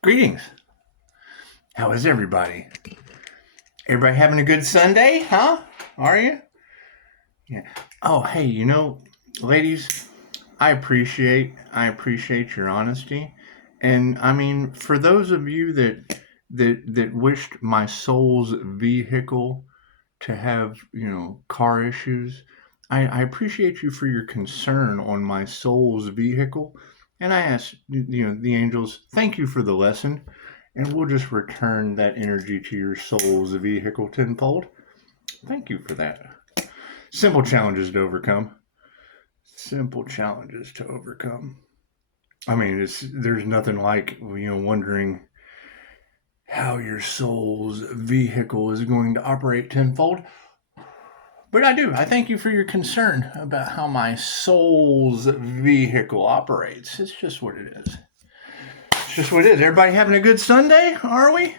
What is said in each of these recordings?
Greetings. How is everybody? Everybody having a good Sunday, huh? Are you? Yeah. Oh, hey, ladies, I appreciate your honesty. And I mean, for those of you that wished my soul's vehicle to have, car issues, I appreciate you for your concern on my soul's vehicle. And I ask, the angels, thank you for the lesson. And we'll just return that energy to your soul's vehicle tenfold. Thank you for that. Simple challenges to overcome. Simple challenges to overcome. I mean, there's nothing like, wondering how your soul's vehicle is going to operate tenfold. But I thank you for your concern about how my soul's vehicle operates. It's just what it is. It's just what it is. Everybody having a good Sunday, are we?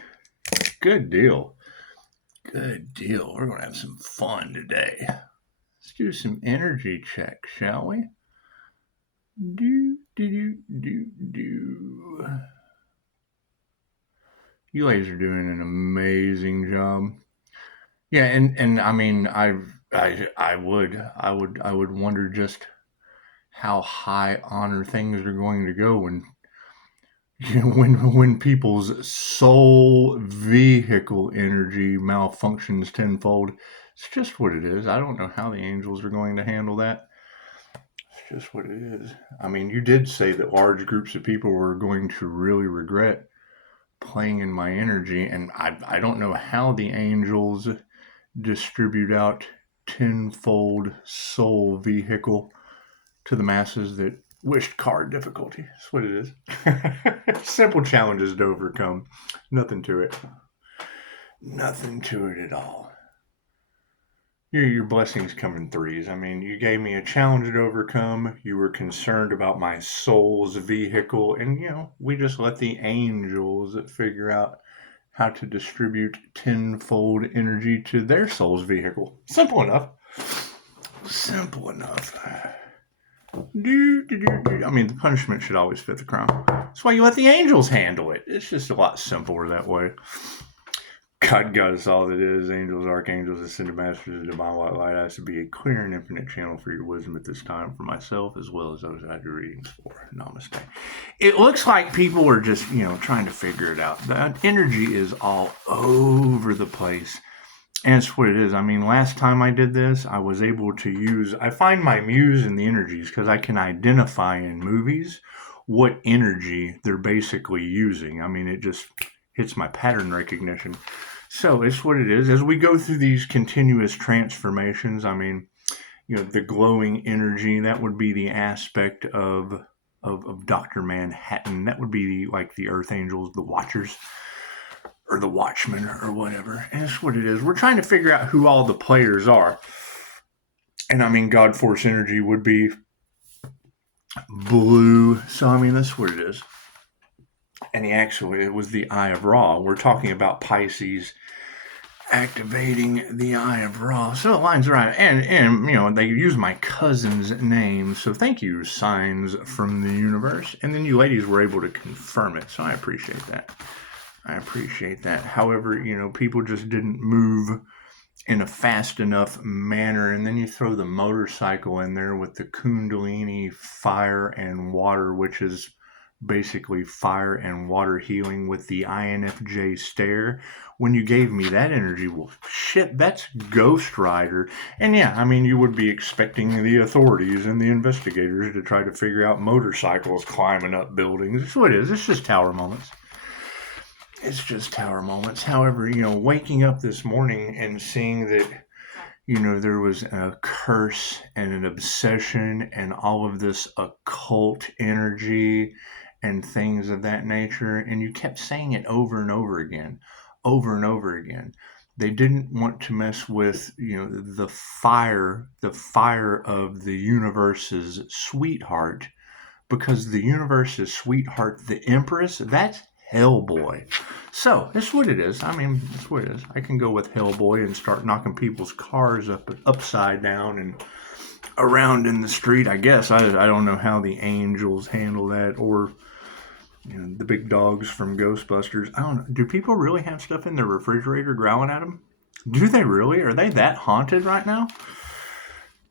Good deal. Good deal. We're going to have some fun today. Let's do some energy checks, shall we? Do. You ladies are doing an amazing job. Yeah, and I mean, I would wonder just how high honor things are going to go when when people's soul vehicle energy malfunctions tenfold. It's just what it is. I don't know how the angels are going to handle that. It's just what it is. I mean, you did say that large groups of people were going to really regret playing in my energy, and I don't know how the angels distribute out tenfold soul vehicle to the masses that wished card difficulty. That's what it is. Simple challenges to overcome. Nothing to it. Nothing to it at all. Your blessings come in threes. I mean, you gave me a challenge to overcome. You were concerned about my soul's vehicle. And, we just let the angels figure out how to distribute tenfold energy to their soul's vehicle. Simple enough. Simple enough. I mean, the punishment should always fit the crime. That's why you let the angels handle it. It's just a lot simpler that way. God is all that is. Angels, archangels, ascended masters, the divine white light. I ask to be a clear and infinite channel for your wisdom at this time for myself as well as those I do readings for. Namaste. It looks like people are just, trying to figure it out. The energy is all over the place. And it's what it is. I mean, last time I did this, I was able to I find my muse in the energies because I can identify in movies what energy they're basically using. I mean, it just hits my pattern recognition. So it's what it is. As we go through these continuous transformations, I mean, the glowing energy, that would be the aspect of Dr. Manhattan. That would be like the Earth Angels, the Watchers, or the Watchmen, or whatever. And that's what it is. We're trying to figure out who all the players are. And I mean, God Force energy would be blue. So, I mean, that's what it is. And it was the Eye of Ra. We're talking about Pisces activating the Eye of Ra. So it lines right. And they use my cousin's name. So thank you, signs from the universe. And then you ladies were able to confirm it. So I appreciate that. However, people just didn't move in a fast enough manner. And then you throw the motorcycle in there with the Kundalini fire and water, which is basically fire and water healing with the INFJ stare. When you gave me that energy, well, shit, that's Ghost Rider. And yeah, I mean, you would be expecting the authorities and the investigators to try to figure out motorcycles climbing up buildings. That's what it is. It's just tower moments. However, waking up this morning and seeing that, there was a curse and an obsession and all of this occult energy and things of that nature. And you kept saying it over and over again. They didn't want to mess with, the fire of the universe's sweetheart, because the universe's sweetheart, the Empress, that's Hellboy. So, that's what it is. I mean, that's what it is. I can go with Hellboy and start knocking people's cars upside down and around in the street, I guess. I don't know how the angels handle that, or The big dogs from Ghostbusters. I don't know. Do people really have stuff in their refrigerator growling at them? Do they really? Are they that haunted right now?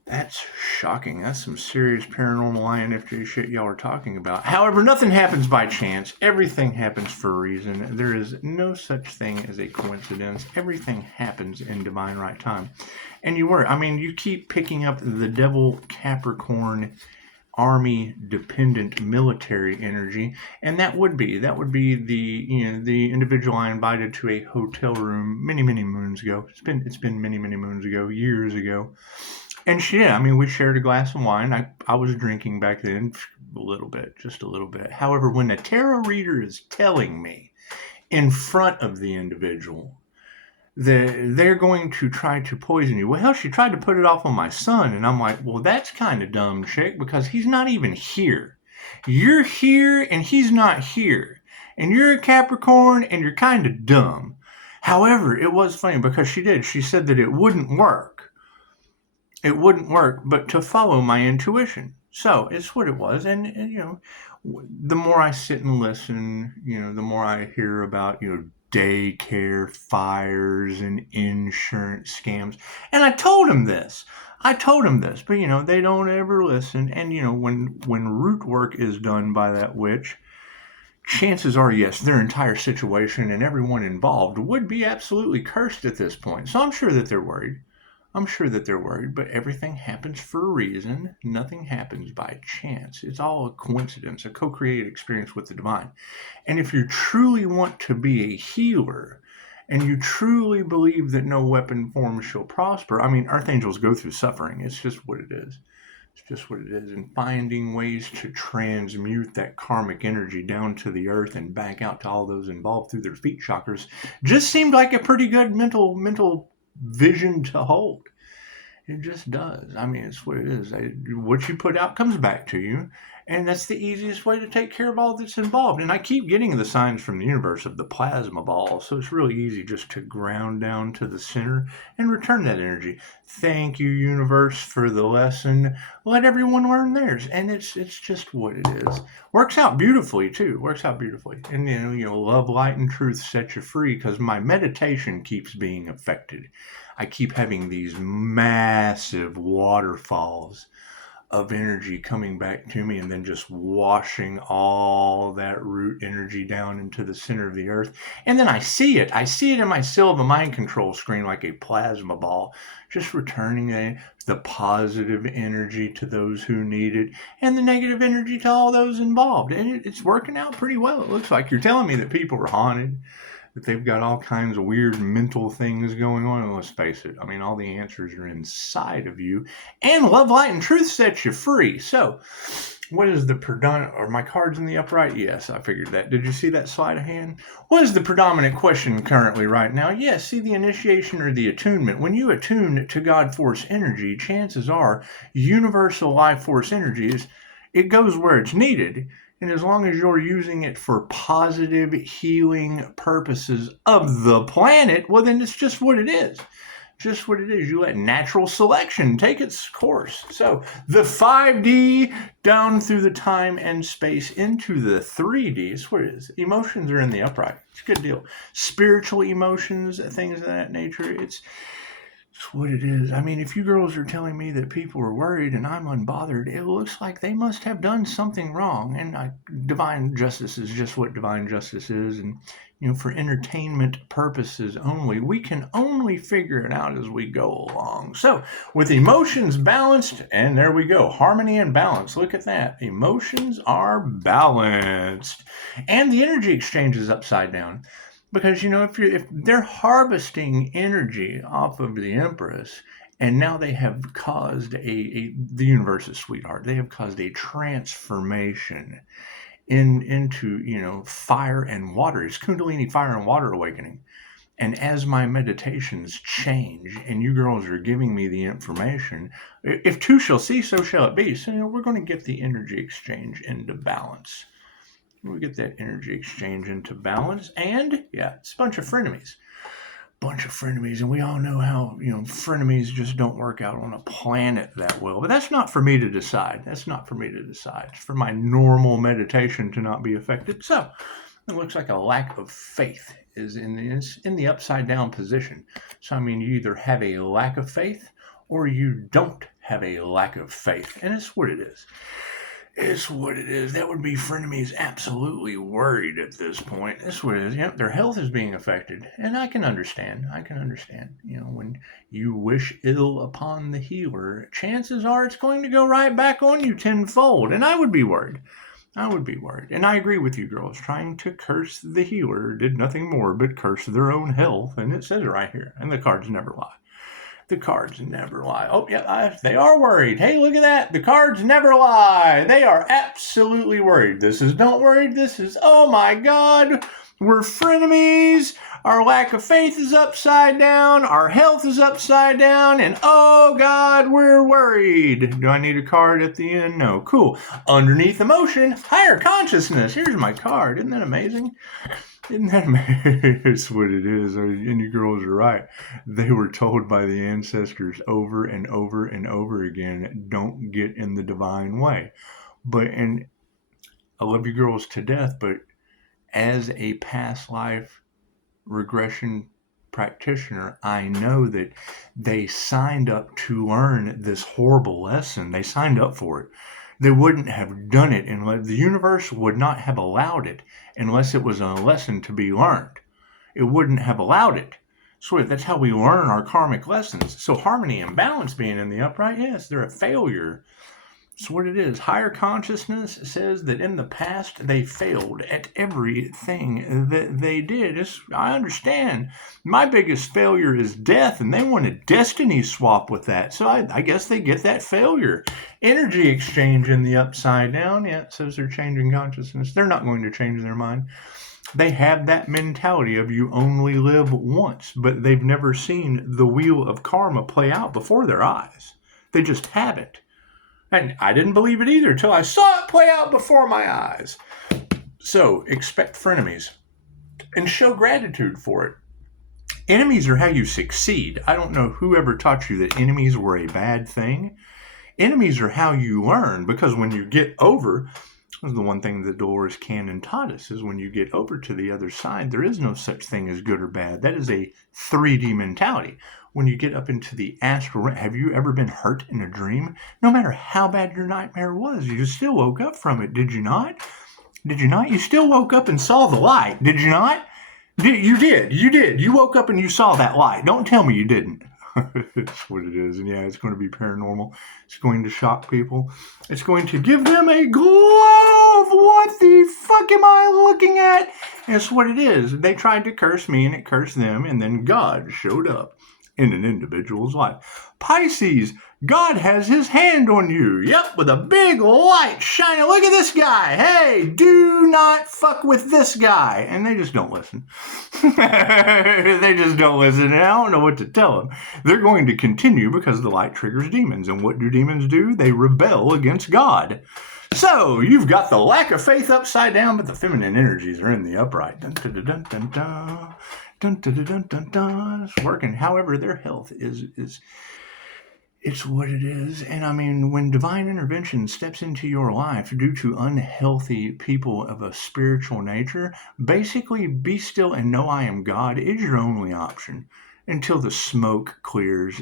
That's shocking. That's some serious paranormal INFJ shit y'all are talking about. However, nothing happens by chance. Everything happens for a reason. There is no such thing as a coincidence. Everything happens in divine right time. And you keep picking up the devil Capricorn army dependent military energy, and that would be the individual I invited to a hotel room many moons ago. It's been many moons ago, years ago. And we shared a glass of wine. I was drinking back then, just a little bit. However, when the tarot reader is telling me in front of the individual that they're going to try to poison you, well, hell, she tried to put it off on my son. And I'm like, well, that's kind of dumb, chick, because he's not even here. You're here and he's not here. And you're a Capricorn and you're kind of dumb. However, it was funny because she said that it wouldn't work. It wouldn't work, but to follow my intuition. So it's what it was. And the more I sit and listen, the more I hear about, daycare fires and insurance scams. And I told them this, but they don't ever listen. And, when root work is done by that witch, chances are, yes, their entire situation and everyone involved would be absolutely cursed at this point. So I'm sure that they're worried. But everything happens for a reason. Nothing happens by chance. It's all a coincidence, a co-created experience with the divine. And if you truly want to be a healer, and you truly believe that no weapon formed shall prosper, earth angels go through suffering. It's just what it is. And finding ways to transmute that karmic energy down to the earth and back out to all those involved through their feet chakras just seemed like a pretty good mental vision to hold. It just does. It's what it is. What you put out comes back to you, and that's the easiest way to take care of all that's involved. And I keep getting the signs from the universe of the plasma ball, so it's really easy just to ground down to the center and return that energy. Thank you, universe, for the lesson. Let everyone learn theirs, and it's just what it is. Works out beautifully too. And love, light, and truth set you free, because my meditation keeps being affected. I keep having these massive waterfalls of energy coming back to me and then just washing all that root energy down into the center of the earth. And then I see it in my Silva mind control screen like a plasma ball, just returning the positive energy to those who need it and the negative energy to all those involved. And it's working out pretty well. It looks like you're telling me that people are haunted, that they've got all kinds of weird mental things going on. And let's face it, all the answers are inside of you. And love, light, and truth sets you free. So, what is the predominant? Are my cards in the upright? Yes, I figured that. Did you see that sleight of hand? What is the predominant question currently right now? Yes, see the initiation or the attunement. When you attune to God Force energy, chances are universal life force energy it goes where it's needed. And as long as you're using it for positive healing purposes of the planet, well, then it's just what it is. You let natural selection take its course. So the 5D down through the time and space into the 3D. It's what it is. Emotions are in the upright. It's a good deal. Spiritual emotions, things of that nature. It's what it is. If you girls are telling me that people are worried and I'm unbothered, it looks like they must have done something wrong. And divine justice is just what divine justice is. And, for entertainment purposes only, we can only figure it out as we go along. So, with emotions balanced, and there we go, harmony and balance. Look at that. Emotions are balanced. And the energy exchange is upside down. Because, if they're harvesting energy off of the Empress, and now they have caused the universe's sweetheart, they have caused a transformation into, fire and water. It's Kundalini fire and water awakening. And as my meditations change, and you girls are giving me the information, if two shall see, so shall it be. So, we're going to get the energy exchange into balance. We get that energy exchange into balance, and it's a bunch of frenemies. bunch of frenemies, and we all know how, frenemies just don't work out on a planet that well. But that's not for me to decide. It's for my normal meditation to not be affected. So it looks like a lack of faith is in the upside down position. So I mean, you either have a lack of faith or you don't have a lack of faith, and it's what it is. It's what it is. That would be frenemies absolutely worried at this point. That's what it is. Yep, their health is being affected. And I can understand. When you wish ill upon the healer, chances are it's going to go right back on you tenfold. And I would be worried. And I agree with you, girls. Trying to curse the healer did nothing more but curse their own health. And it says it right here. And the cards never lie. The cards never lie. Oh, yeah, they are worried. Hey, look at that. The cards never lie. They are absolutely worried. This is don't worried. This is, oh my God, we're frenemies. Our lack of faith is upside down. Our health is upside down. And oh God, we're worried. Do I need a card at the end? No. Cool. Underneath emotion, higher consciousness. Here's my card. Isn't that amazing? It's what it is. And you girls are right. They were told by the ancestors over and over and over again, don't get in the divine way. And I love you girls to death, but as a past life regression practitioner, I know that they signed up to learn this horrible lesson. They signed up for it. They wouldn't have done it unless the universe would not have allowed it unless it was a lesson to be learned. It wouldn't have allowed it. So that's how we learn our karmic lessons. So harmony and balance being in the upright, yes, they're a failure. That's what it is. Higher consciousness says that in the past they failed at everything that they did. I understand. My biggest failure is death, and they want a destiny swap with that. So I guess they get that failure. Energy exchange in the upside down. Yeah, it says they're changing consciousness. They're not going to change their mind. They have that mentality of you only live once, but they've never seen the wheel of karma play out before their eyes. They just haven't. And I didn't believe it either until I saw it play out before my eyes. So expect frenemies and show gratitude for it. Enemies are how you succeed. I don't know who ever taught you that enemies were a bad thing. Enemies are how you learn, because when you get over, this is the one thing that Dolores Cannon taught us, is when you get over to the other side, there is no such thing as good or bad. That is a 3D mentality. When you get up into the astral realm, have you ever been hurt in a dream? No matter how bad your nightmare was, you still woke up from it, did you not? Did you not? You still woke up and saw the light, did you not? You did. You woke up and you saw that light. Don't tell me you didn't. That's what it is. And yeah, it's going to be paranormal. It's going to shock people. It's going to give them a glow of what the fuck am I looking at? And it's what it is. They tried to curse me and it cursed them, and then God showed up in an individual's life. Pisces, God has his hand on you. Yep, with a big light shining. Look at this guy. Hey, do not fuck with this guy. And they just don't listen. They just don't listen. And I don't know what to tell them. They're going to continue because the light triggers demons. And what do demons do? They rebel against God. So you've got the lack of faith upside down, but the feminine energies are in the upright. Dun, dun, dun, dun, dun, dun. Dun, dun, dun, dun, dun, dun. It's working. However, their health is it's what it is. And I mean, when divine intervention steps into your life due to unhealthy people of a spiritual nature, basically be still and know I am God is your only option until the smoke clears,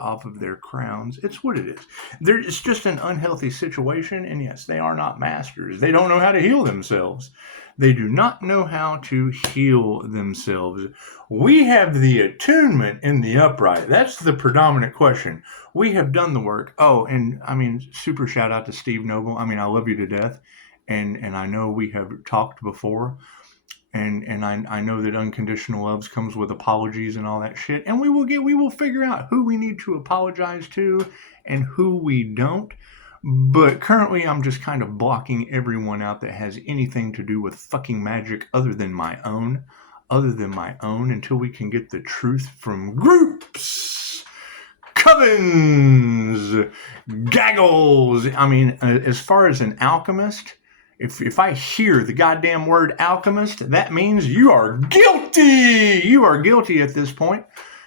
off of their crowns. It's what it is. It's just an unhealthy situation. And yes, they are not masters. They don't know how to heal themselves. They do not know how to heal themselves. We have the attunement in the upright. That's the predominant question. We have done the work. Oh, and I mean, super shout out to Steve Noble. I mean, I love you to death. And I know we have talked before. And I know that unconditional love comes with apologies and all that shit. And we will figure out who we need to apologize to and who we don't. But currently, I'm just kind of blocking everyone out that has anything to do with fucking magic other than my own, until we can get the truth from groups, covens, gaggles. I mean, as far as an alchemist, If I hear the goddamn word alchemist, that means you are guilty. You are guilty at this point.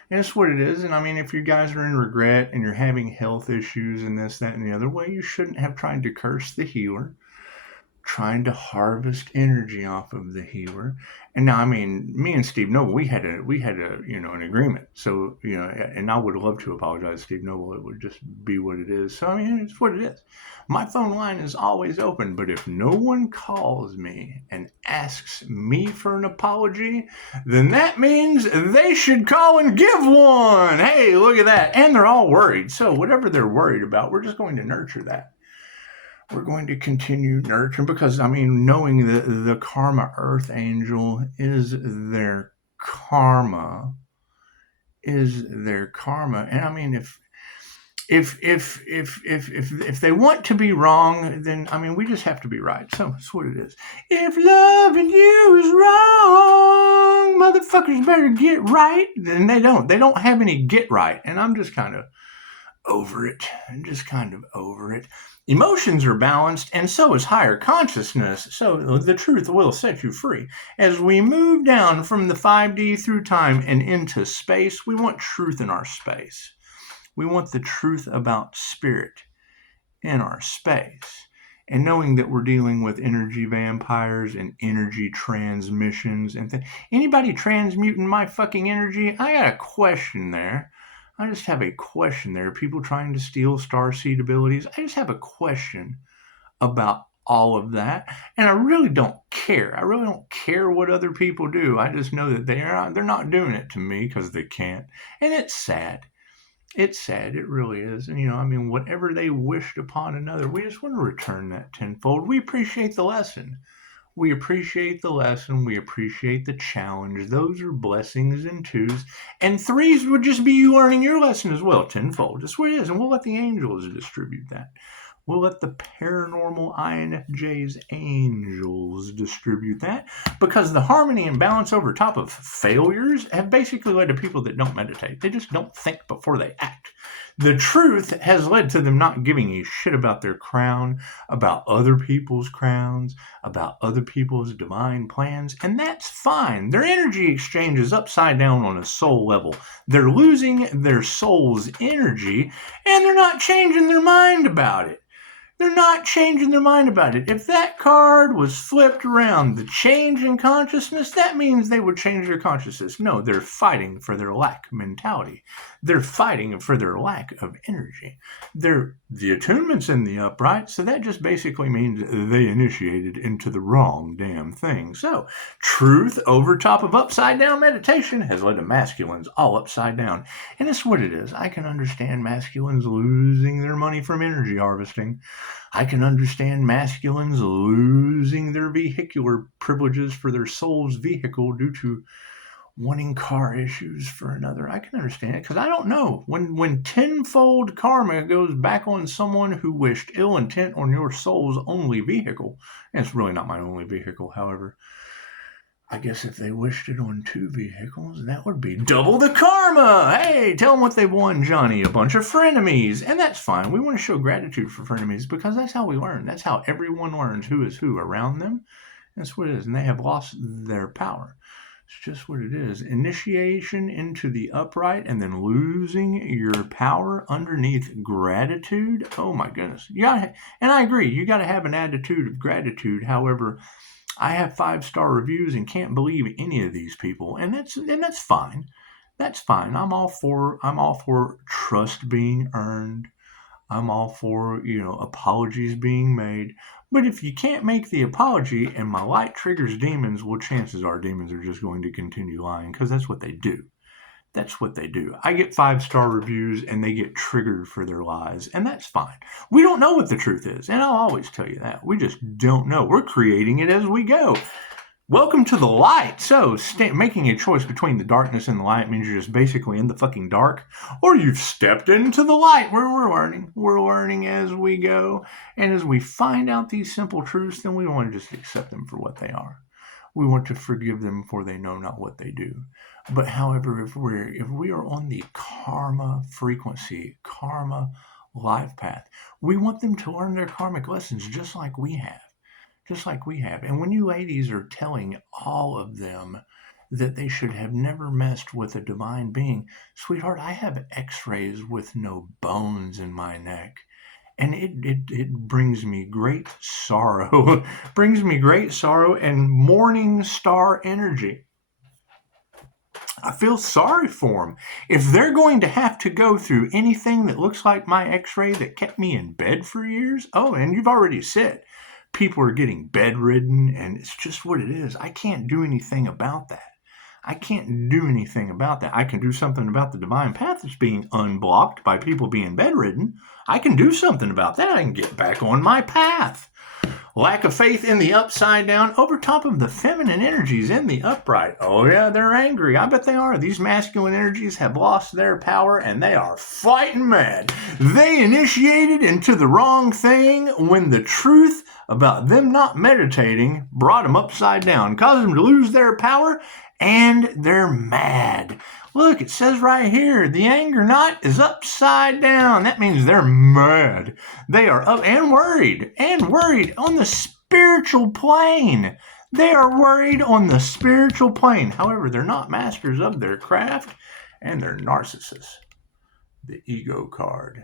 And that's what it is. And I mean, if you guys are in regret and you're having health issues and this, that, and the other, well, you shouldn't have tried to curse the healer, trying to harvest energy off of the healer. And now, I mean, me and Steve Noble, we had a an agreement. So, and I would love to apologize to Steve Noble. It would just be what it is. So, I mean, it's what it is. My phone line is always open, but if no one calls me and asks me for an apology, then that means they should call and give one. Hey, look at that. And they're all worried. So whatever they're worried about, we're just going to nurture that. We're going to continue nurturing, because I mean, knowing that the karma earth angel is their karma, and I mean, if they want to be wrong, then I mean, we just have to be right. So that's what it is. If loving you is wrong, motherfuckers better get right. Then they don't have any get right, and I'm just kind of over it. Emotions are balanced, and so is higher consciousness, so the truth will set you free. As we move down from the 5D through time and into space, we want truth in our space. We want the truth about spirit in our space. And knowing that we're dealing with energy vampires and energy transmissions and anybody transmuting my fucking energy, I got a question there. I just have a question there. People trying to steal starseed abilities. I just have a question about all of that. And I really don't care. I really don't care what other people do. I just know that they're not doing it to me because they can't. And it's sad. It's sad. It really is. And, I mean, whatever they wished upon another, we just want to return that tenfold. We appreciate the lesson. We appreciate the lesson. We appreciate the challenge. Those are blessings in twos. And threes would just be you learning your lesson as well, tenfold. That's what it is. And we'll let the angels distribute that. We'll let the paranormal INFJ's angels distribute that, because the harmony and balance over top of failures have basically led to people that don't meditate. They just don't think before they act. The truth has led to them not giving a shit about their crown, about other people's crowns, about other people's divine plans, and that's fine. Their energy exchange is upside down on a soul level. They're losing their soul's energy, and they're not changing their mind about it. They're not changing their mind about it. If that card was flipped around, the change in consciousness, that means they would change their consciousness. No, they're fighting for their lack mentality. They're fighting for their lack of energy. The attunement's in the upright, so that just basically means they initiated into the wrong damn thing. So, truth over top of upside down meditation has led to masculines all upside down. And it's what it is. I can understand masculines losing their money from energy harvesting. I can understand masculines losing their vehicular privileges for their soul's vehicle due to wanting car issues for another. I can understand it, because I don't know. When tenfold karma goes back on someone who wished ill intent on your soul's only vehicle, and it's really not my only vehicle, however, I guess if they wished it on two vehicles, that would be double the karma. Hey, tell them what they won, Johnny. A bunch of frenemies. And that's fine. We want to show gratitude for frenemies, because that's how we learn. That's how everyone learns who is who around them. That's what it is. And they have lost their power. It's just what it is. Initiation into the upright and then losing your power underneath gratitude. Oh my goodness. And I agree. You got to have an attitude of gratitude. However, I have 5-star reviews and can't believe any of these people, and that's fine. That's fine. I'm all for trust being earned. I'm all for apologies being made. But if you can't make the apology and my light triggers demons, well, chances are demons are just going to continue lying, because that's what they do. That's what they do. I get 5-star reviews and they get triggered for their lies, and that's fine. We don't know what the truth is, and I'll always tell you that. We just don't know. We're creating it as we go. Welcome to the light. So making a choice between the darkness and the light means you're just basically in the fucking dark, or you've stepped into the light where we're learning. We're learning as we go, and as we find out these simple truths, then we want to just accept them for what they are. We want to forgive them, for they know not what they do. But however, if we are on the karma frequency, karma life path, we want them to learn their karmic lessons just like we have. just like we have. And when you ladies are telling all of them that they should have never messed with a divine being, sweetheart, I have x-rays with no bones in my neck. And it brings me great sorrow, brings me great sorrow and morning star energy. I feel sorry for them. If they're going to have to go through anything that looks like my x-ray that kept me in bed for years, oh, and you've already said, people are getting bedridden, and it's just what it is. I can't do anything about that. I can't do anything about that. I can do something about the divine path that's being unblocked by people being bedridden. I can do something about that. I can get back on my path. Lack of faith in the upside down over top of the feminine energies in the upright. Oh yeah, they're angry. I bet they are. These masculine energies have lost their power and they are fighting mad. They initiated into the wrong thing when the truth about them not meditating brought them upside down, caused them to lose their power, and they're mad. Look, it says right here, the anger knot is upside down. That means they're mad. They are up and worried on the spiritual plane. They are worried on the spiritual plane. However, they're not masters of their craft, and they're narcissists. The ego card.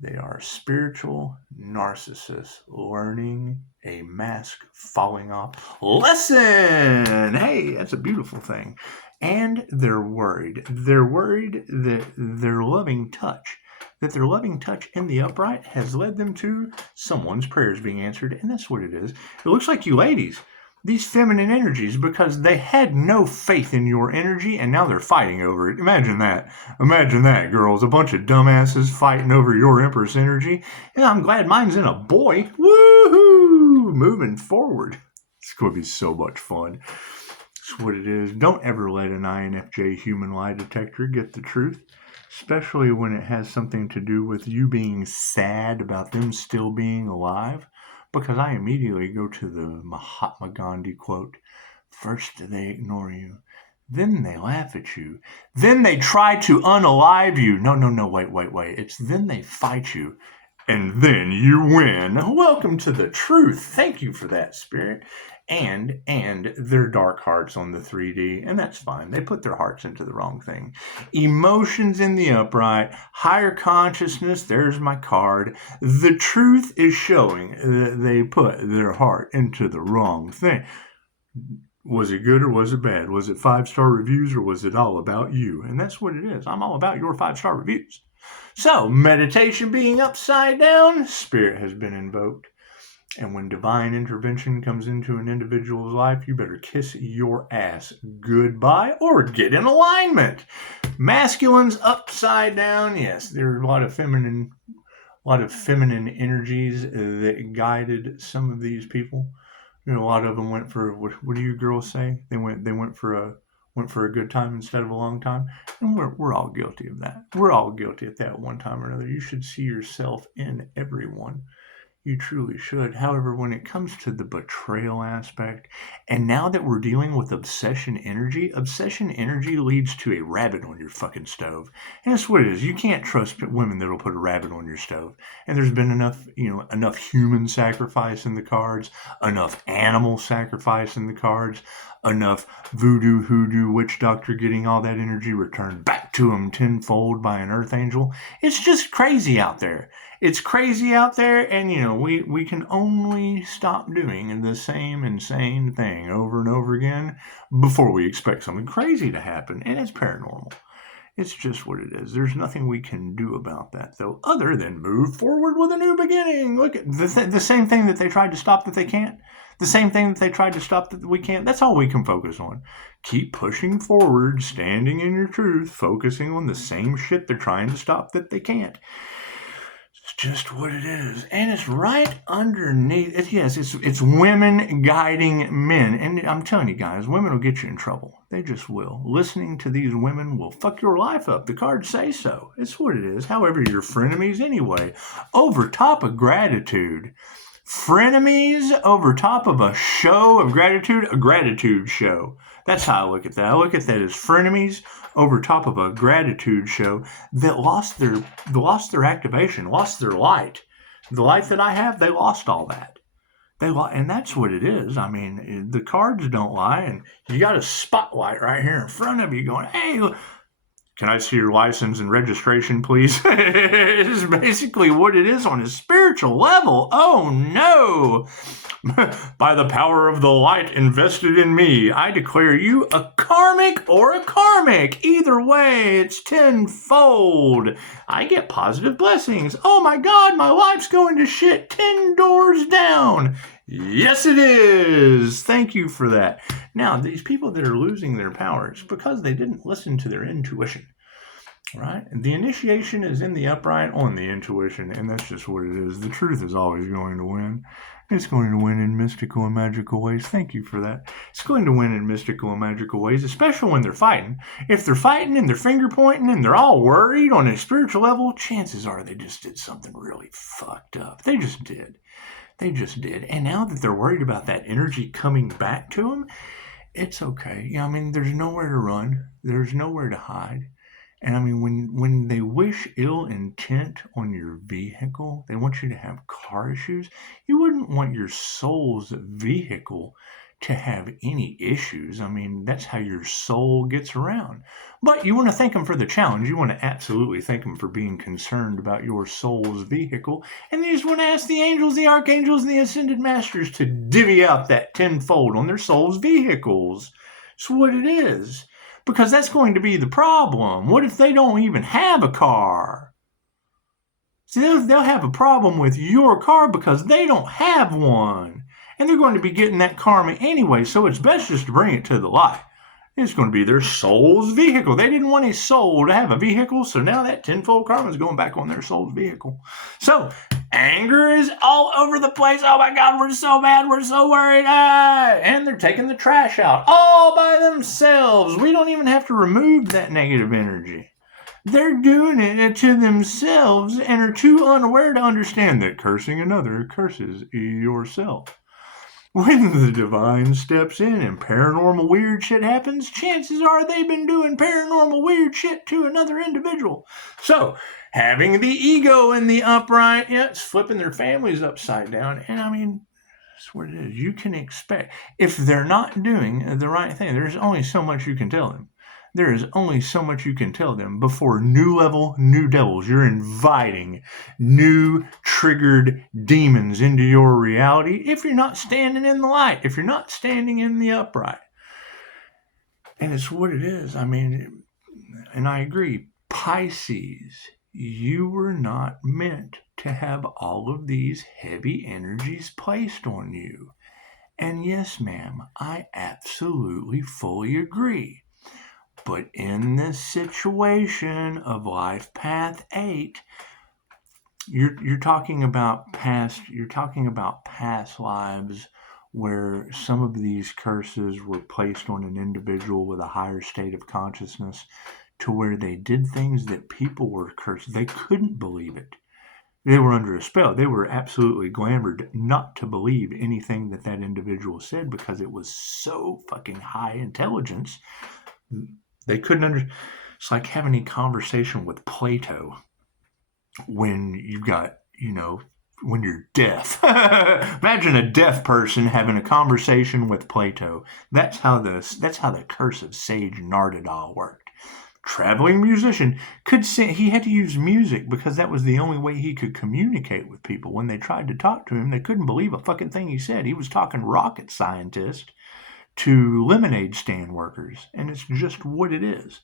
They are spiritual narcissists learning a mask falling off lesson. Hey, that's a beautiful thing. And they're worried. They're worried that their loving touch in the upright has led them to someone's prayers being answered. And that's what it is. It looks like you ladies, these feminine energies, because they had no faith in your energy and now they're fighting over it. Imagine that, girls. A bunch of dumbasses fighting over your Empress energy. And I'm glad mine's in a boy. Woohoo! Moving forward. It's going to be so much fun. That's what it is. Don't ever let an INFJ human lie detector get the truth, especially when it has something to do with you being sad about them still being alive. Because I immediately go to the Mahatma Gandhi quote, first they ignore you, then they laugh at you, then they try to unalive you. No, wait. It's then they fight you, and then you win. Welcome to the truth. Thank you for that, Spirit. And their dark hearts on the 3D, and that's fine. They put their hearts into the wrong thing. Emotions in the upright, higher consciousness, there's my card. The truth is showing that they put their heart into the wrong thing. Was it good or was it bad? Was it 5-star reviews or was it all about you? And that's what it is. I'm all about your 5-star reviews. So, meditation being upside down, Spirit has been invoked. And when divine intervention comes into an individual's life, you better kiss your ass goodbye or get in alignment. Masculines upside down. Yes, there are a lot of feminine energies that guided some of these people. You know, a lot of them went for what do you girls say? They went for a good time instead of a long time. And we're all guilty of that. We're all guilty of that one time or another. You should see yourself in everyone. You truly should. However, when it comes to the betrayal aspect, and now that we're dealing with obsession energy leads to a rabbit on your fucking stove. And that's what it is. You can't trust women that'll put a rabbit on your stove. And there's been enough human sacrifice in the cards, enough animal sacrifice in the cards, enough voodoo, hoodoo, witch doctor getting all that energy returned back to them tenfold by an earth angel. It's just crazy out there. It's crazy out there, and we can only stop doing the same insane thing over and over again before we expect something crazy to happen, and it's paranormal. It's just what it is. There's nothing we can do about that, though, other than move forward with a new beginning. Look at the same thing that they tried to stop that they can't. The same thing that they tried to stop that we can't. That's all we can focus on. Keep pushing forward, standing in your truth, focusing on the same shit they're trying to stop that they can't. It's just what it is. And it's right underneath. It's women guiding men. And I'm telling you guys, women will get you in trouble. They just will. Listening to these women will fuck your life up. The cards say so. It's what it is. However, you're frenemies anyway. Over top of gratitude. Frenemies over top of a show of gratitude. A gratitude show. That's how I look at that. I look at that as frenemies over top of a gratitude show that lost their activation, lost their light. The light that I have, they lost all that. They lie, and that's what it is. I mean, the cards don't lie, and you got a spotlight right here in front of you going, hey, can I see your license and registration, please? It is basically what it is on a spiritual level. Oh, no. By the power of the light invested in me, I declare you a karmic or a karmic. Either way, it's tenfold. I get positive blessings. Oh, my God, my life's going to shit 10 doors down. Yes, it is. Thank you for that. Now, these people that are losing their power, it's because they didn't listen to their intuition, right? The initiation is in the upright on the intuition, and that's just what it is. The truth is always going to win. It's going to win in mystical and magical ways. Thank you for that. It's going to win in mystical and magical ways, especially when they're fighting. If they're fighting and they're finger pointing and they're all worried on a spiritual level, chances are they just did something really fucked up. They just did. They just did. And now that they're worried about that energy coming back to them, it's okay. I mean, there's nowhere to run. There's nowhere to hide. And I mean, when they wish ill intent on your vehicle, they want you to have car issues. You wouldn't want your soul's vehicle to have any issues. I mean, that's how your soul gets around. But you want to thank them for the challenge. You want to absolutely thank them for being concerned about your soul's vehicle. And you just want to ask the angels, the archangels, and the ascended masters to divvy out that tenfold on their soul's vehicles. It's what it is. Because that's going to be the problem. What if they don't even have a car? See, they'll have a problem with your car because they don't have one. And they're going to be getting that karma anyway, so it's best just to bring it to the light. It's going to be their soul's vehicle. They didn't want a soul to have a vehicle, so now that tenfold karma is going back on their soul's vehicle. So, anger is all over the place. Oh my God, we're so mad, we're so worried. And they're taking the trash out all by themselves. We don't even have to remove that negative energy. They're doing it to themselves and are too unaware to understand that cursing another curses yourself. When the divine steps in and paranormal weird shit happens, chances are they've been doing paranormal weird shit to another individual. So, having the ego in the upright, it's flipping their families upside down. And I mean, that's what it is. You can expect, if they're not doing the right thing, there's only so much you can tell them. There is only so much you can tell them before new level, new devils. You're inviting new triggered demons into your reality if you're not standing in the light, if you're not standing in the upright. And it's what it is. I mean, and I agree, Pisces, you were not meant to have all of these heavy energies placed on you. And yes, ma'am, I absolutely fully agree. But in this situation of Life Path 8, you're talking about past lives where some of these curses were placed on an individual with a higher state of consciousness to where they did things that people were cursed. They couldn't believe it. They were under a spell. They were absolutely glamored not to believe anything that individual said because it was so fucking high intelligence. They couldn't understand. It's like having a conversation with Plato when you've got, when you're deaf. Imagine a deaf person having a conversation with Plato. That's how the curse of Sage Nardadal worked. Traveling musician could sing. He had to use music because that was the only way he could communicate with people. When they tried to talk to him, they couldn't believe a fucking thing he said. He was talking rocket scientist to lemonade stand workers, and it's just what it is.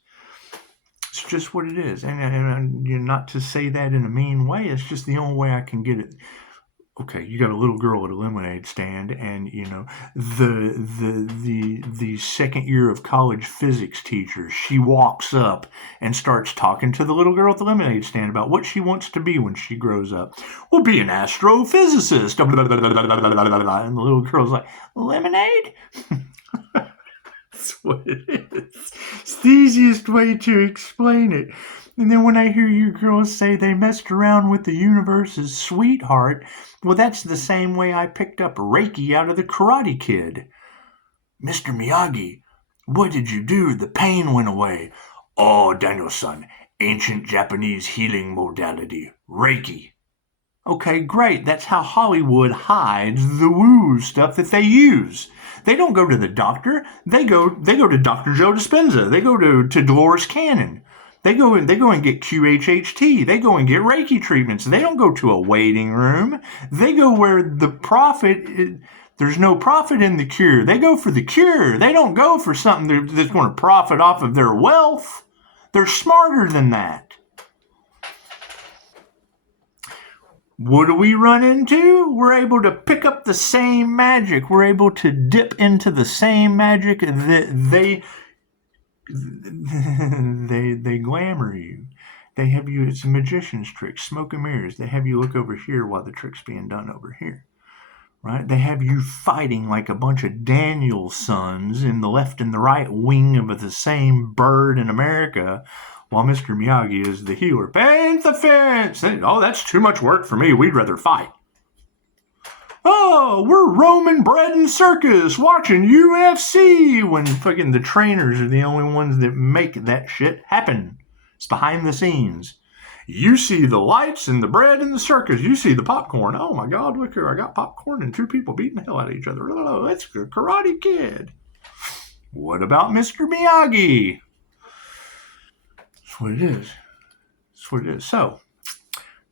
It's just what it is, and not to say that in a mean way. It's just the only way I can get it. Okay, you got a little girl at a lemonade stand, and the second year of college physics teacher, she walks up and starts talking to the little girl at the lemonade stand about what she wants to be when she grows up. Well, be an astrophysicist. And the little girl's like, lemonade? That's what it is. It's the easiest way to explain it. And then when I hear you girls say they messed around with the universe's sweetheart, well, that's the same way I picked up Reiki out of the Karate Kid. Mr. Miyagi, what did you do? The pain went away. Oh, Daniel-san, ancient Japanese healing modality, Reiki. Okay, great. That's how Hollywood hides the woo stuff that they use. They don't go to the doctor. They go to Dr. Joe Dispenza. They go to Dolores Cannon. They go and get QHHT. They go and get Reiki treatments. They don't go to a waiting room. They go where there's no profit in the cure. They go for the cure. They don't go for something that's going to profit off of their wealth. They're smarter than that. What do we run into? We're able to pick up the same magic. We're able to dip into the same magic that they glamour you. They have you, it's a magician's trick, smoke and mirrors. They have you look over here while the trick's being done over here. Right? They have you fighting like a bunch of Daniel sons in the left and the right wing of the same bird in America, while Mr. Miyagi is the healer. Paint the fence! Oh, that's too much work for me. We'd rather fight. Oh, we're Roman bread and circus watching UFC when fucking the trainers are the only ones that make that shit happen. It's behind the scenes. You see the lights and the bread and the circus. You see the popcorn. Oh my God, look here. I got popcorn and two people beating the hell out of each other. Oh, that's a Karate Kid. What about Mr. Miyagi? That's what it is. That's what it is. So,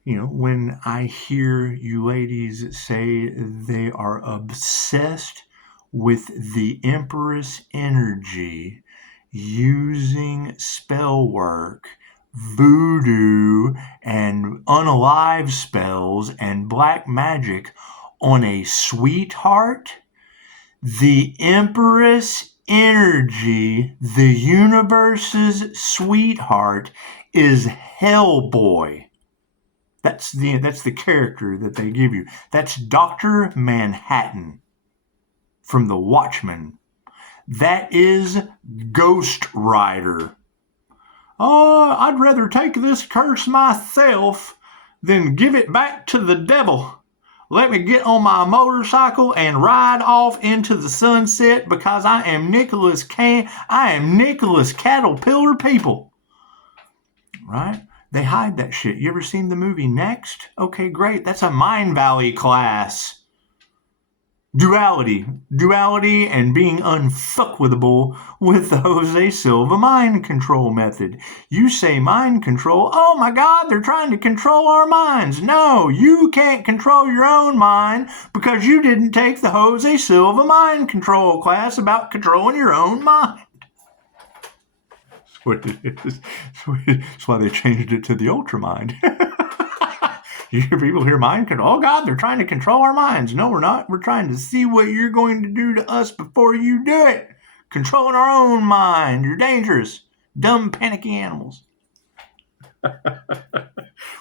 when I hear you ladies say they are obsessed with the Empress energy, using spell work, voodoo, and unalive spells, and black magic on a sweetheart, the Empress energy, the universe's sweetheart, is Hellboy. That's the character that they give you. That's Dr. Manhattan from The Watchmen. That is Ghost Rider. Oh, I'd rather take this curse myself than give it back to the devil. Let me get on my motorcycle and ride off into the sunset because I am Nicholas Caterpillar People. Right? They hide that shit. You ever seen the movie Next? Okay, great. That's a Mind Valley class. Duality and being unfuckwithable with the Jose Silva mind control method. You say mind control, oh my God, they're trying to control our minds. No, you can't control your own mind because you didn't take the Jose Silva mind control class about controlling your own mind. That's what it is. That's why they changed it to the Ultramind. You hear people hear mind control. Oh God, they're trying to control our minds. No, we're not. We're trying to see what you're going to do to us before you do it. Controlling our own mind. You're dangerous. Dumb, panicky animals.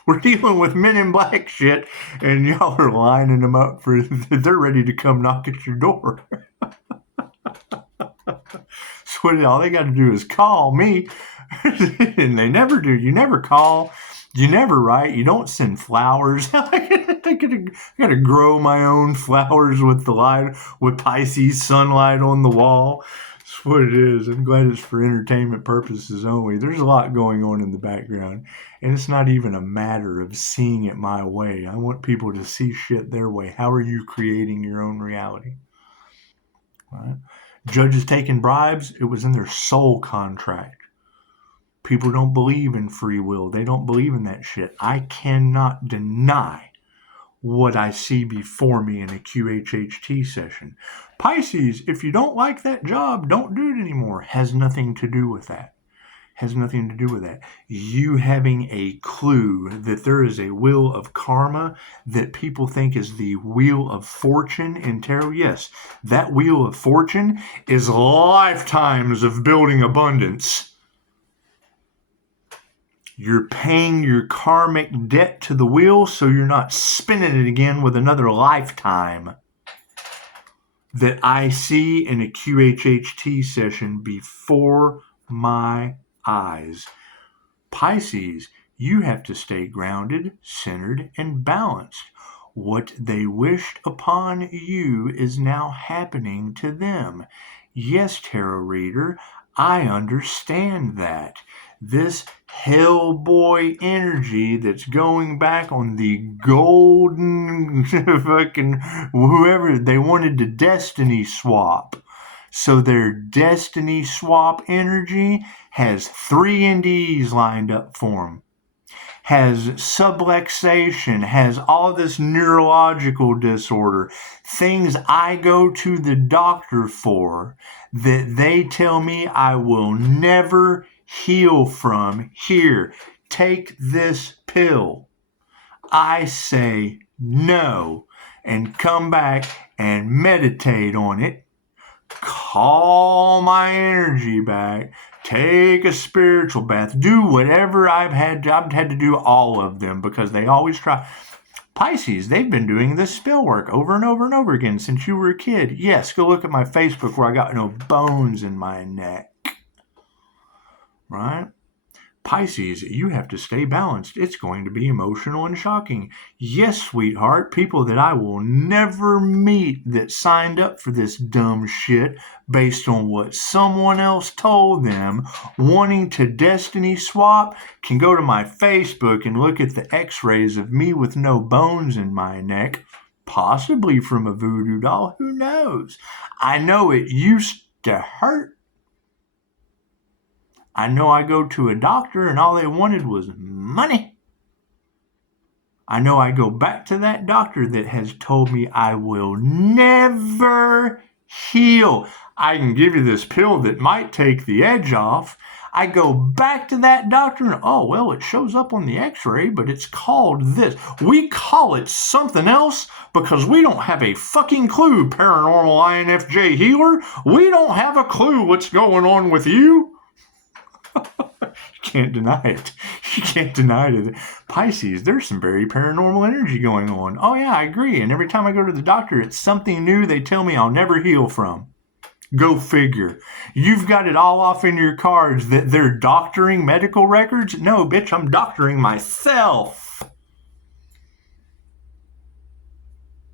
We're dealing with Men in Black shit, and y'all are lining them up for they're ready to come knock at your door. So all they got to do is call me, and they never do. You never call. You never write. You don't send flowers. I gotta grow my own flowers with the light, with Pisces sunlight on the wall. That's what it is. I'm glad it's for entertainment purposes only. There's a lot going on in the background, and it's not even a matter of seeing it my way. I want people to see shit their way. How are you creating your own reality? Right? Judges taking bribes, it was in their soul contract. People don't believe in free will. They don't believe in that shit. I cannot deny what I see before me in a QHHT session. Pisces, if you don't like that job, don't do it anymore. Has nothing to do with that. Has nothing to do with that. You having a clue that there is a wheel of karma that people think is the wheel of fortune in tarot. Yes, that wheel of fortune is lifetimes of building abundance. You're paying your karmic debt to the wheel so you're not spinning it again with another lifetime. That I see in a QHHT session before my eyes. Pisces, you have to stay grounded, centered, and balanced. What they wished upon you is now happening to them. Yes, tarot reader, I understand that. This Hellboy energy that's going back on the golden fucking whoever they wanted to destiny swap. So their destiny swap energy has 3 NDEs lined up for them. Has subluxation, has all this neurological disorder, things I go to the doctor for that they tell me I will never heal from. Here, take this pill. I say no and come back and meditate on it. Call my energy back. Take a spiritual bath. Do whatever I've had to do, all of them, because they always try. Pisces, they've been doing this spell work over and over and over again since you were a kid. Yes, go look at my Facebook where I got no bones in my neck. Right? Pisces, you have to stay balanced. It's going to be emotional and shocking. Yes, sweetheart, people that I will never meet that signed up for this dumb shit based on what someone else told them, wanting to destiny swap, can go to my Facebook and look at the x-rays of me with no bones in my neck, possibly from a voodoo doll, who knows? I know it used to hurt. I know I go to a doctor and all they wanted was money. I know I go back to that doctor that has told me I will never heal. I can give you this pill that might take the edge off. I go back to that doctor and, oh, well, it shows up on the x-ray, but it's called this. We call it something else because we don't have a fucking clue, paranormal INFJ healer. We don't have a clue what's going on with you. You can't deny it. You can't deny it. Pisces, there's some very paranormal energy going on. Oh, yeah, I agree. And every time I go to the doctor, it's something new they tell me I'll never heal from. Go figure. You've got it all off in your cards that they're doctoring medical records. No, bitch, I'm doctoring myself.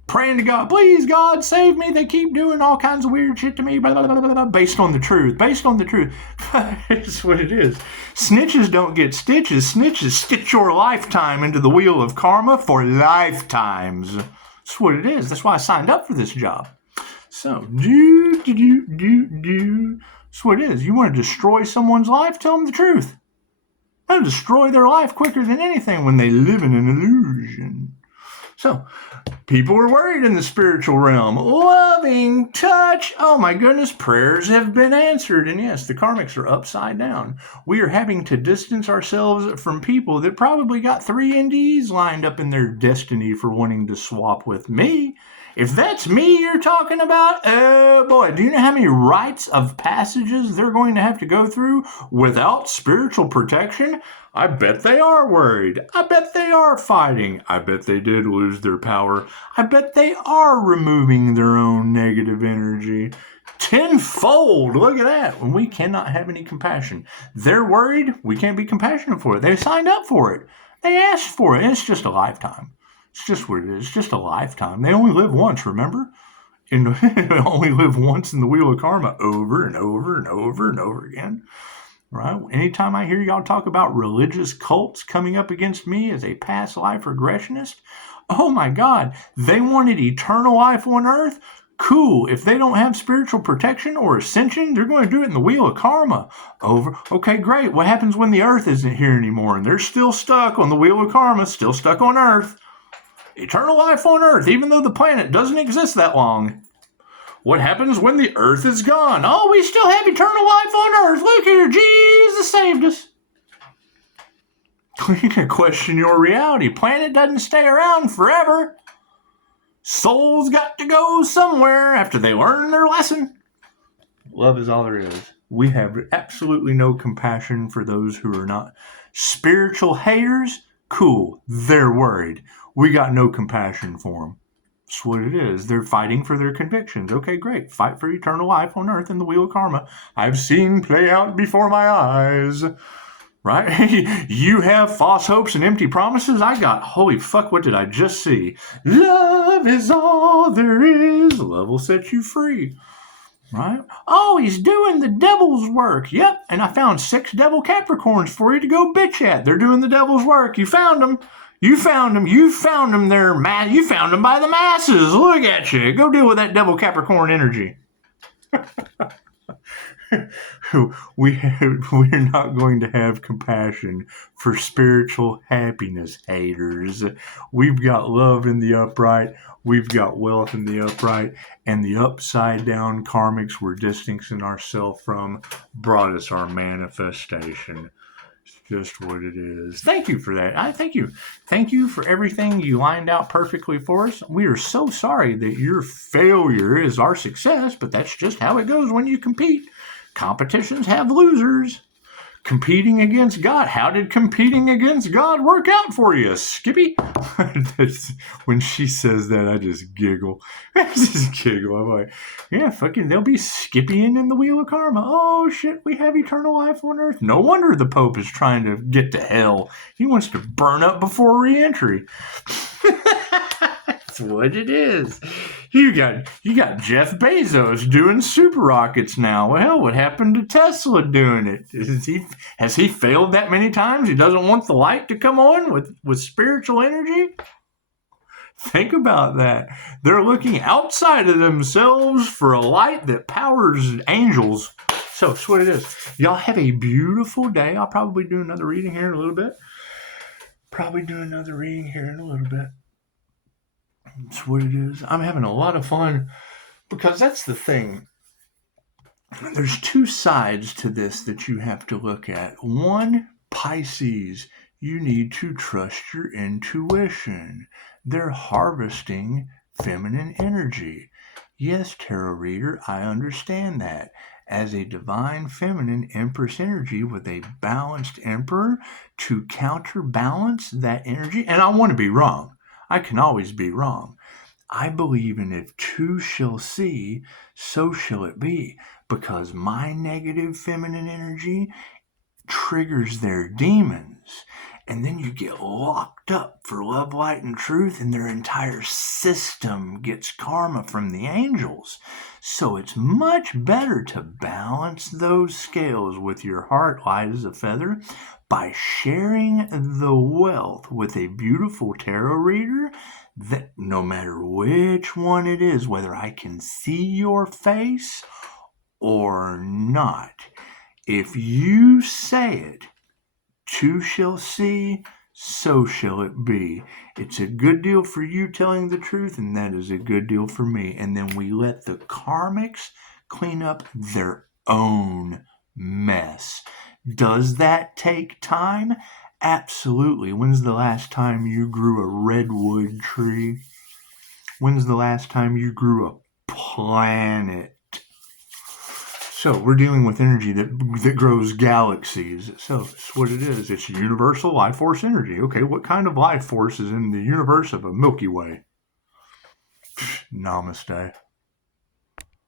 Praying to God, please, God, save me. They keep doing all kinds of weird shit to me, blah, blah, blah, blah, blah, based on the truth. Based on the truth. It's what it is. Snitches don't get stitches. Snitches stitch your lifetime into the wheel of karma for lifetimes. That's what it is. That's why I signed up for this job. So, That's what it is. You want to destroy someone's life? Tell them the truth. That'll destroy their life quicker than anything when they live in an illusion. So, people are worried in the spiritual realm. Loving touch. Oh my goodness, prayers have been answered. And yes, the karmics are upside down. We are having to distance ourselves from people that probably got 3 NDEs lined up in their destiny for wanting to swap with me. If that's me you're talking about, oh boy, do you know how many rites of passages they're going to have to go through without spiritual protection? I bet they are worried. I bet they are fighting. I bet they did lose their power. I bet they are removing their own negative energy. Tenfold. Look at that. When we cannot have any compassion. They're worried. We can't be compassionate for it. They signed up for it. They asked for it. And it's just a lifetime. It's just what it is. It's just a lifetime. They only live once, remember? And they only live once in the wheel of karma over and over and over and over again. Right? Anytime I hear y'all talk about religious cults coming up against me as a past life regressionist, oh my God, they wanted eternal life on earth? Cool. If they don't have spiritual protection or ascension, they're going to do it in the wheel of karma. Over. Okay, great. What happens when the earth isn't here anymore and they're still stuck on the wheel of karma, still stuck on earth? Eternal life on earth, even though the planet doesn't exist that long. What happens when the earth is gone? Oh, we still have eternal life on earth. Look here, Jesus saved us. You can question your reality. Planet doesn't stay around forever. Souls got to go somewhere after they learn their lesson. Love is all there is. We have absolutely no compassion for those who are not spiritual haters. Cool, they're worried. We got no compassion for them. That's what it is. They're fighting for their convictions. Okay, great. Fight for eternal life on earth in the wheel of karma. I've seen play out before my eyes. Right? You have false hopes and empty promises. I got, holy fuck, what did I just see? Love is all there is. Love will set you free. Right? Oh, he's doing the devil's work. Yep. And I found 6 devil Capricorns for you to go bitch at. They're doing the devil's work. You found them. You found them. You found them there. You found them by the masses. Look at you. Go deal with that devil Capricorn energy. We're not going to have compassion for spiritual happiness haters. We've got love in the upright. We've got wealth in the upright. And the upside down karmics we're distancing ourselves from brought us our manifestation. It's just what it is. Thank you for that. I thank you. Thank you for everything you lined out perfectly for us. We are so sorry that your failure is our success, but that's just how it goes when you compete. Competitions have losers. Competing against God. How did competing against God work out for you, Skippy? When she says that, I just giggle. I'm like, yeah, fucking, they'll be skippying in the wheel of karma. Oh, shit, we have eternal life on earth. No wonder the Pope is trying to get to hell. He wants to burn up before re-entry. That's what it is. You got Jeff Bezos doing super rockets now. Well, what happened to Tesla doing it? Has he failed that many times? He doesn't want the light to come on with spiritual energy? Think about that. They're looking outside of themselves for a light that powers angels. So that's what it is. Y'all have a beautiful day. I'll probably do another reading here in a little bit. That's what it is. I'm having a lot of fun because that's the thing. There's 2 sides to this that you have to look at. One, Pisces, you need to trust your intuition. They're harvesting feminine energy. Yes, tarot reader, I understand that. As a divine feminine empress energy with a balanced emperor to counterbalance that energy, and I want to be wrong. I can always be wrong. I believe in if 2 shall see, so shall it be, because my negative feminine energy triggers their demons. And then you get locked up for love, light, and truth, and their entire system gets karma from the angels. So it's much better to balance those scales with your heart light as a feather by sharing the wealth with a beautiful tarot reader that no matter which one it is, whether I can see your face or not, if you say it, 2 shall see, so shall it be. It's a good deal for you telling the truth, and that is a good deal for me. And then we let the karmics clean up their own mess. Does that take time? Absolutely. When's the last time you grew a redwood tree? When's the last time you grew a planet? So we're dealing with energy that grows galaxies. So it's what it is. It's universal life force energy. Okay, what kind of life force is in the universe of a Milky Way? Namaste.